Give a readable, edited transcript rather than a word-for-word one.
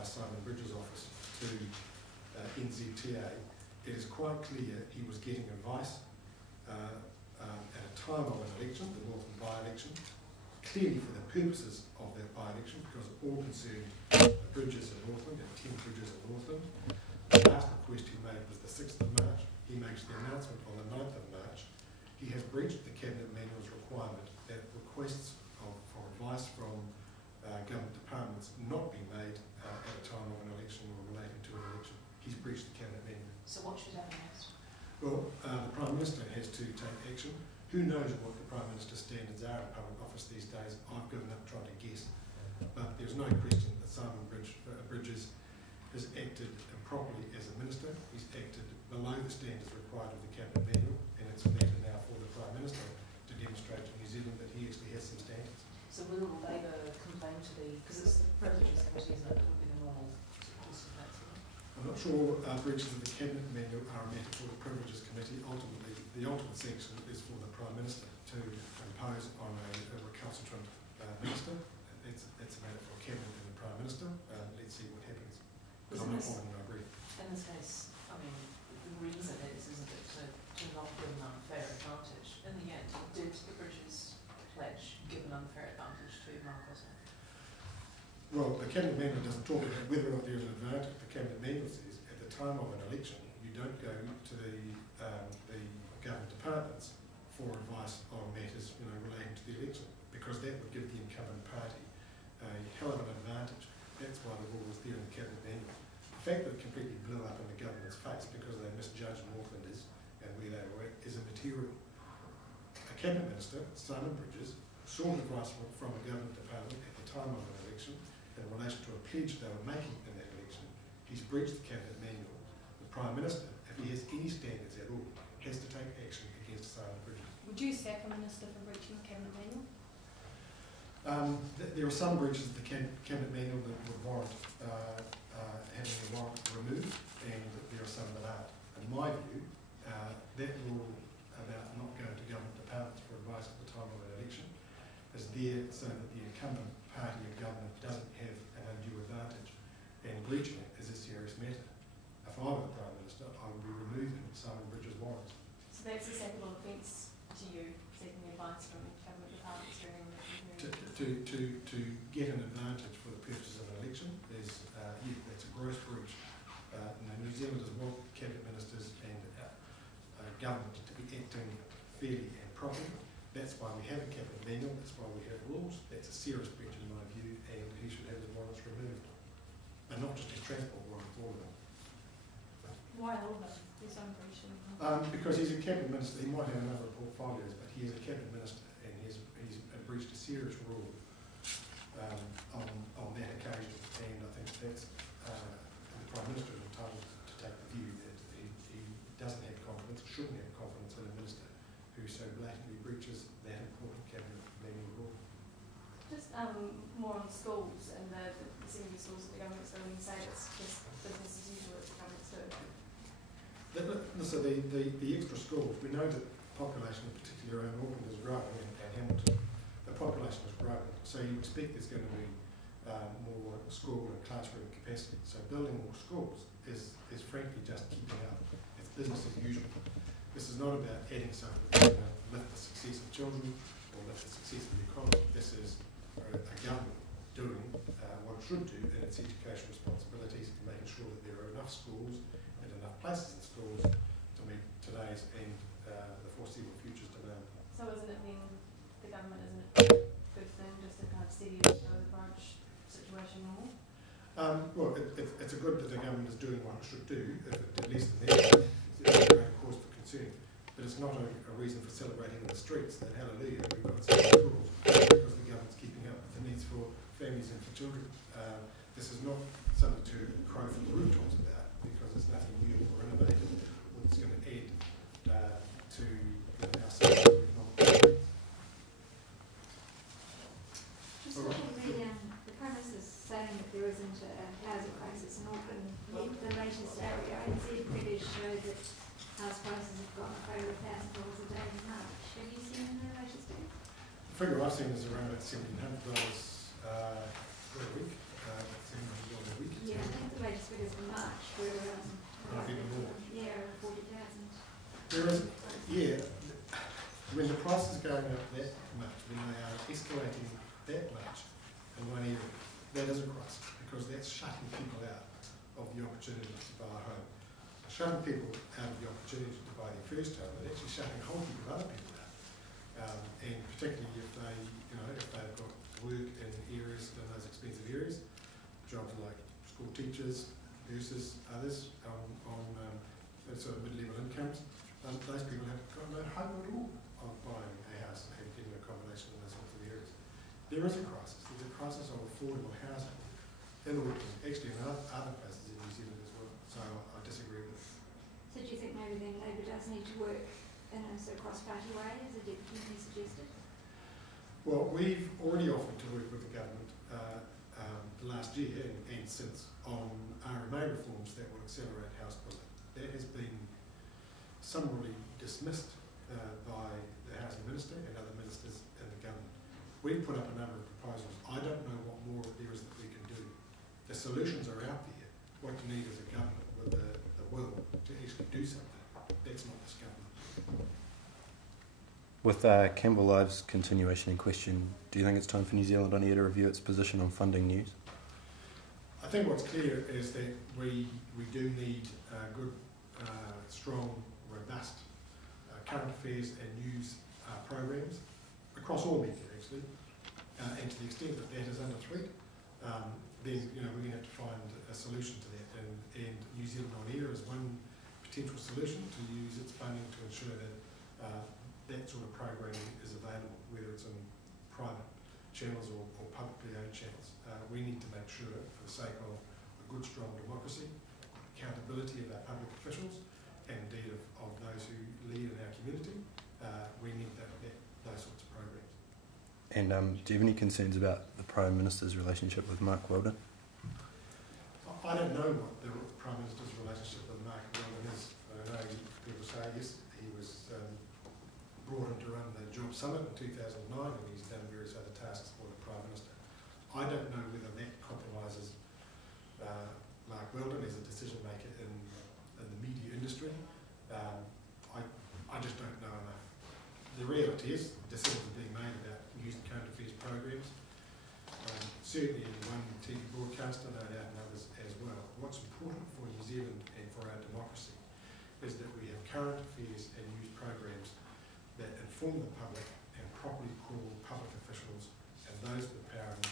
by Simon Bridges' office to NZTA, it is quite clear he was getting advice at a time of an election, the Northland by-election, clearly for the purposes of that by-election, because it all concerned the bridges in Northland and 10 bridges in Northland. The last request he made was the 6th of March. He makes the announcement on the 9th of March. He has breached the Cabinet Manual's requirement that requests for advice from government departments not be made at a time of an election or relating to an election. He's breached the Cabinet Manual. So what should happen next? Well, the Prime Minister has to take action. Who knows what the Prime Minister's standards are in public office these days? I've given up trying to guess. But there's no question that Simon Bridges has acted improperly as a minister. He's acted below the standards required of the Cabinet Manual, and it's a matter now for the Prime Minister to demonstrate to New Zealand that he actually has some standards. So will Labour complain to the, because it's the Privileges Committee, isn't it? It would be the normal course of that. I'm not sure breaches of the Cabinet Manual are a matter for the Privileges Committee. Ultimately, the ultimate sanction is for the Prime Minister to impose on a recalcitrant minister. It's a matter for Cabinet and the Prime Minister. Let's see what happens. But I'm not holding my breath. In this case, I mean, the reason is, isn't it, to not give an unfair advantage. In the end, did the Bridges pledge give an unfair advantage to Mark Osborne? Well, the Cabinet Manual doesn't talk about whether or not there is an advantage. The Cabinet Manual says at the time of an election, you don't go to the government departments for advice on matters relating to the election, because that would give the incumbent party a hell of an advantage. That's why the rule is there in the Cabinet Manual. The fact that it completely blew up in the government's face because they misjudged Northlanders and where they were at is immaterial. A Cabinet Minister, Simon Bridges, sought advice from a government department at the time of an election in relation to a pledge they were making in that election. He's breached the Cabinet Manual. The Prime Minister, if he has any standards at all, has to take action against Simon Bridges. Would you sack a minister for breaching the Cabinet Manual? There are some breaches of the Cabinet Manual that would warrant having the warrant removed, and there are some that aren't. In my view, that rule about not going to government departments for advice at the time of an election is there so that the incumbent party of government doesn't have an undue advantage, and breaching it is a serious matter. If I were the Prime Minister, I would be removing Simon Bridges' warrants. So that's a sackable offence to you, seeking advice from government departments during the period? To get an advantage for the purposes of an election is, that's a gross breach. New Zealanders want Cabinet Ministers and government to be acting fairly and properly. That's why we have a Cabinet Manual, that's why we have rules. That's a serious breach in my view, and he should have his warrants removed. And not just his transport warrants, all of them. Why all of them? There's some breaching. Because he's a Cabinet Minister, he might have another portfolios, but he is a Cabinet Minister and he's breached a serious rule on that occasion, and I think that's the Prime Minister is entitled to take the view that he doesn't have confidence, shouldn't have confidence in a minister who so blatantly breaches that important Cabinet Manual rule. Just more on schools and the secondary schools that the government's doing, say it's just business as usual as the government's doing. So the extra schools, we know that the population, in particular around Auckland, is growing, and Hamilton, the population is growing. So you expect there's going to be more school and classroom capacity. So building more schools is frankly just keeping up. It's business as usual. This is not about adding something that's going to lift the success of children or lift the success of the economy. This is a government doing what it should do in its education responsibilities, and making sure that there are enough schools and enough places in schools to meet today's and the foreseeable future's demand. So isn't it then the government, isn't it a good thing just to kind of steady the branch situation normal? Well, it's a good that the government is doing what it should do, at least in there. It's a great cause for concern. But it's not a reason for celebrating in the streets that, hallelujah, we've got some schools, because the government's keeping up with the needs for families and for children. This is not something to cry from the rooftops about, because it's nothing new or innovative, or it's going to add to our social economic growth. Just looking at the Prime Minister's saying that there isn't a housing crisis in Auckland, yet the latest ANZ figures show that house prices have gone up over $1,000 a day in March. Have you seen the latest figures? The figure I've seen is around about $1,700 per week. $700 a week. Yeah, I think the latest figures for March were Even more. yeah, 40,000. Whereas, when the price is going up that much, when they are escalating that much in one area, that is a crisis, because that's shutting people out of the opportunity to buy a home. Shutting people out of the opportunity to buy their first home, but actually shutting a whole heap of other people out. And particularly if they, if they've got work in areas, in those expensive areas, jobs like school teachers, nurses, others on sort of mid-level incomes, those people have got no hope at all of buying a house and getting accommodation in those sorts of areas. There is a crisis. There's a crisis of affordable housing in Auckland, actually in other places in New Zealand as well. So I disagree with it. So do you think maybe then Labor does need to work in a sort of cross-party way, as the Deputy suggested? Well, we've already offered to work with the government last year and since on RMA reforms that will accelerate house building. That has been summarily dismissed by the Housing Minister and other ministers in the government. We've put up a number of proposals. I don't know what more there is that we can do. The solutions are out there. What you need is a government with the will to actually do something. That's not this government. With Campbell Live's continuation in question, do you think it's time for New Zealand On Air to review its position on funding news? I think what's clear is that we do need good, strong, robust current affairs and news programs across all media actually, and to the extent that that is under threat, then we're going to have to find a solution to that, and New Zealand On Air is one potential solution to use its funding to ensure that that sort of programming is available, whether it's in private channels or publicly owned channels. We need to make sure, for the sake of a good, strong democracy, accountability of our public officials, and indeed of those who lead in our community, we need those sorts of programs. And do you have any concerns about the Prime Minister's relationship with Mark Weldon? I don't know what the Prime Minister's relationship with Mark Weldon is. I know people say, yes, he was brought in to run the Job Summit in 2009 and he's done various other tasks for the Prime Minister. I don't know whether that compromises Mark Weldon as a decision maker in the media industry. I just don't know enough. The reality is decisions are being made about news and current affairs programs, certainly in one TV broadcaster, no doubt in others as well. What's important for New Zealand and for our democracy is that we have current affairs and news programs that inform the public and properly call public officials and those with power and